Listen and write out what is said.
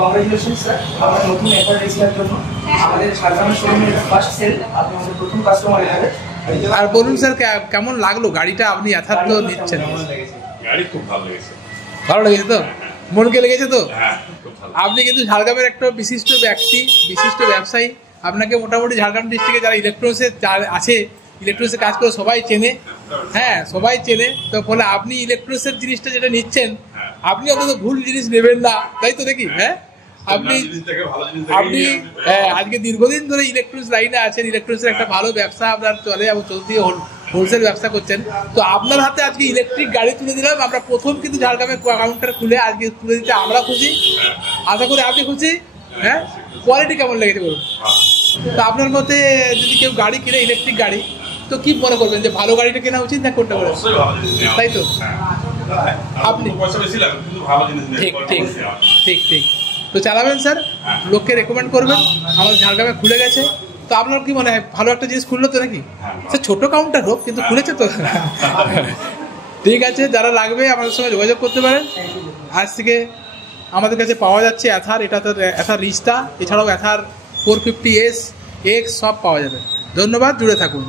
Congratulation sir, আপনার নতুন upper register জন্য আমাদের ঝাড়গ্রামের শোরুমের ফার্স্ট সেল, আপনি আমাদের প্রথম কাস্টমার এখানে। আর বলুন স্যার, কেমন লাগলো গাড়িটা? আপনি যথার্থ নিচ্ছেন, গাড়ি খুব ভালো লেগেছে। ভালো লেগেছে তো? মনকে লেগেছে তো? হ্যাঁ, খুব ভালো। আপনি কিন্তু ঝাড়গ্রামের একটা বিশিষ্ট ব্যক্তি, বিশিষ্ট ব্যবসায়ী। আপনাকে মোটামুটি ঝাড়গ্রাম ডিস্ট্রিক্টে যারা ইলেকট্রনিক্সে আছে, ইলেকট্রনিক্সে কাজ করে সবাই চেনে। হ্যাঁ, সবাই চেনে। তো ফলে আপনি ইলেকট্রনিক্সের জিনিসটা যেটা নিচ্ছেন, আপনি অন্তত ভুল জিনিস নেবেন না, তাই তো দেখি? হ্যাঁ, আপনি আজকে দীর্ঘদিন ধরে ইলেকট্রনিক্স লাইনে আছেন, ইলেকট্রনিক্সের একটা ভালো ব্যবসা আপনার চলে এবং চলতি হোলসেল ব্যবসা করছেন। তো আপনার হাতে আজকে ইলেকট্রিক গাড়ি তুলে দিলাম আমরা, প্রথম কিন্তু ঝাড়গ্রামে কাউন্টার খুলে আজকে তুলে দিতে আমরা খুশি, আশা করি আপনি খুশি। হ্যাঁ, কোয়ালিটি কেমন লেগেছে বলুন? তো আপনার মতে যদি কেউ গাড়ি কিনে, ইলেকট্রিক গাড়ি, তো কি মনে করবেন যে ভালো গাড়িটা কেনা উচিত না কোনটা করে? তাই তো আপনি ঠিক ঠিক ঠিক ঠিক তো চালাবেন স্যার, লোককে রেকমেন্ড করবেন। আমাদের ঝাড়গ্রামে খুলে গেছে, তো আপনার কি মনে হয় ভালো একটা জিনিস খুললো তো নাকি? স্যার ছোটো কাউন্টার হোক, কিন্তু খুলেছে তো। ঠিক আছে, যারা লাগবে আমাদের সঙ্গে যোগাযোগ করতে পারেন। আজ থেকে আমাদের কাছে পাওয়া যাচ্ছে অ্যাথার, এটা তো অ্যাথার রিস্তা, এছাড়াও অ্যাথার 450S X সব পাওয়া যাবে। ধন্যবাদ, জুড়ে থাকুন।